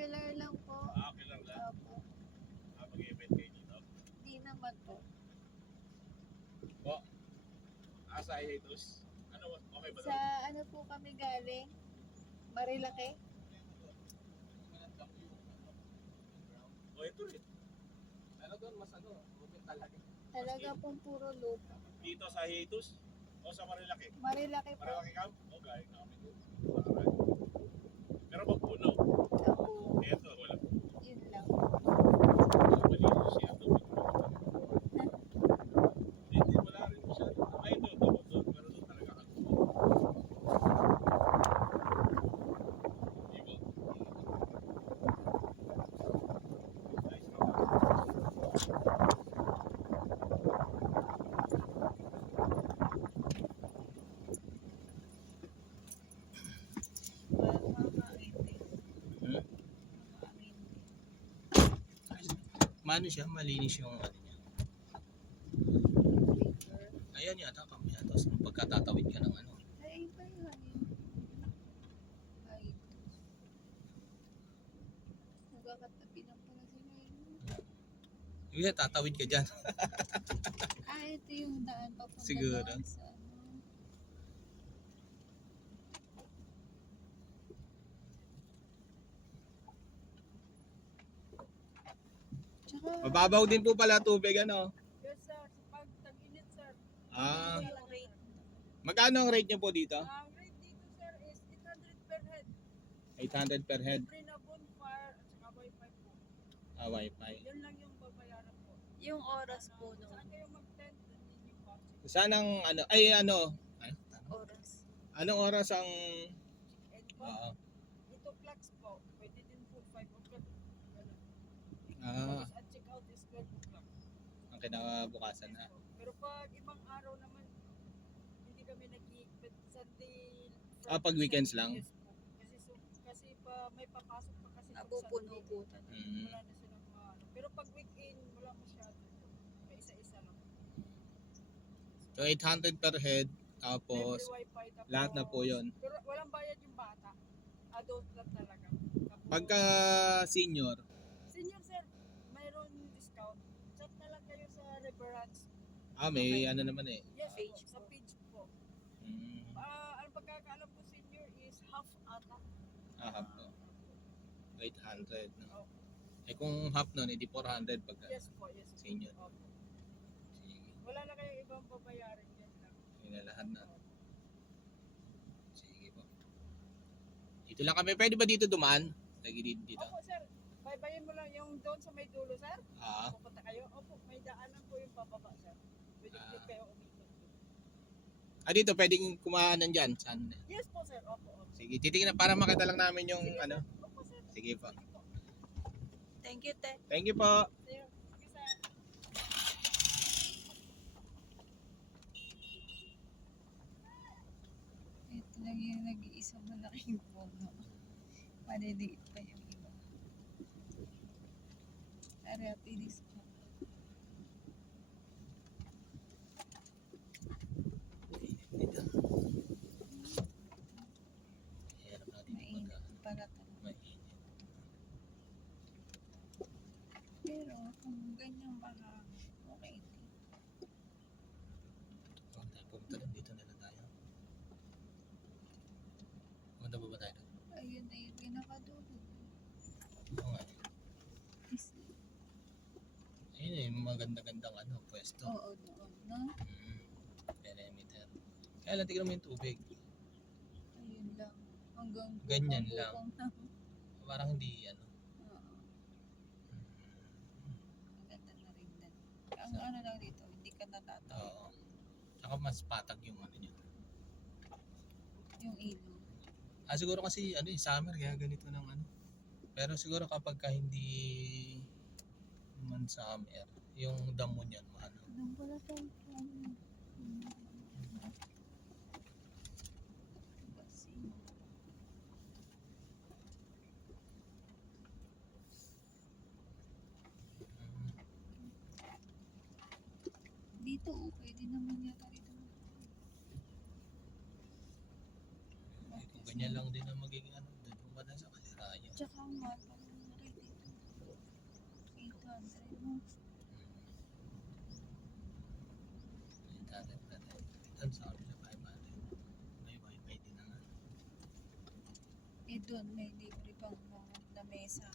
killer lang po. Okay lang lang. Opo. Mag-event kayo dito. Di naman po. Po, asa hiatus. Ano, okay ba Sa ano po kami galing? Marilaki? O, ito rin. Ano doon, mas ano, moving talaga. Talaga pong puro loop. Dito sa hiatus o sa Marilaki? Marilaki po. Marilaki camp? O, galing na kami doon. Pero magpuno. Ako, Ito, wala. yun lang. Malinis siya. Hindi, wala rin siya. Ay, ito, doon. Pero doon talaga ka. Ibo. Nice naman. Mano siya, malinis yung ano niya. Ayan yata kami yata. So, pagkatatawid ka ng ano. Ay, iba yun. Ay. Nagkakatabi lang pala sila yun. Yung tatawid ka dyan. Ito yung daan papunta Siguro. doon sa ano. Tsaka, Mababaw din po pala tubig ano. Yes, sir. Pag tag-init, sir. Ah, Yung rate. magkano ang rate niyo po dito? Ang rate dito, sir, is 800 per head. 800 per head. Free na bonfire at saka wifi po. Wi-Fi. Yun lang yung babayaran po. yung oras po Saan noon. kayo mag-tent, yun yung budget. Saan ang ano, ay ano, Oras. anong oras ang And po, ito flex po. Pwede din po 5 o'clock. Ganun. ah, Tapos at check-out is 12 o'clock. ang kinabukasan na. Yes, po. Pero pag ibang araw naman, hindi kami nag-i-ikpit. Sunday, Pag weekends lang? Yes po. Kasi may papasok pa kasi pag Napupuno Sunday. po talaga. Mm. Wala na silang ano. Pero pag weekend, wala masyado. May isa-isa lang. So 800 per head tapos Libre wifi, tapos, lahat na po 'yon. Pero walang bayad yung bata. Adult lang talaga. Tapos, Pagka senior, senior sir, mayroon discount. Chat na lang kayo sa reference. may ano naman eh. Yes, Page po, sa page po. Mm, Ang pagkakaalam ko senior is half ata. half po. 800 no. Oh, Eh kung half nun, edi 400 pagka yes po, yes. po. senior. Opo. Sige, Wala na kayong ibang babayaran yan lang. yun na lahat na. Sige po. Dito lang kami. Pwede ba dito dumaan? Lagi dito. Opo sir, baybayin mo lang yung doon sa may dulo sir. Ah, Pupunta kayo. Opo, may daanan po yung pababa sir. Pwede kayo umikot. dito pwedeng kumaanan dyan. Saan? Yes po sir, opo. Opo. Sige, titingnan para makita lang namin yung Sige, ano. sir. Opo sir. Sige po. Sige po. Thank you, Te. Thank you po. Sir, sige sir. Ito lang yung nag-iisang malaking puno. Maliliit pa yung iba. Arapilis ko. Dito. Hirap natin Mainit pala talaga. mainit. Pero kung ganyan baka okay din. Huwag tayo pumunta lang. Dito na lang tayo. Pumunta ba tayo? Ayun na yung pinakadulo. Oo nga. Is- Ayun eh, maganda-gandang ano, pwesto. Oo, doon, no? Perimeter. Kaya lang tignan mo yung tubig. Ayun lang. Hanggang Ganyan bukang-bukang lang. na. Parang hindi ano. Oo. Ang ganda na rin din. Ang ano lang dito, hindi ka natatawa. Oo. Tsaka mas patag yung ano niya. Yung ilog. Siguro kasi ano summer kaya ganito ng ano. Pero siguro kapag ka hindi man summer, yung damo niyan ano. Doon pala sa Basin. Dito, okay din naman yata dito. Kung ganyan lang din ang magiging ano, doon pa na sa kalirayan. Tsaka nga, parang mo. Yung dati, doon sa kabila 500. May wifi din naman. Eh doon, may libre pang mga lamesa.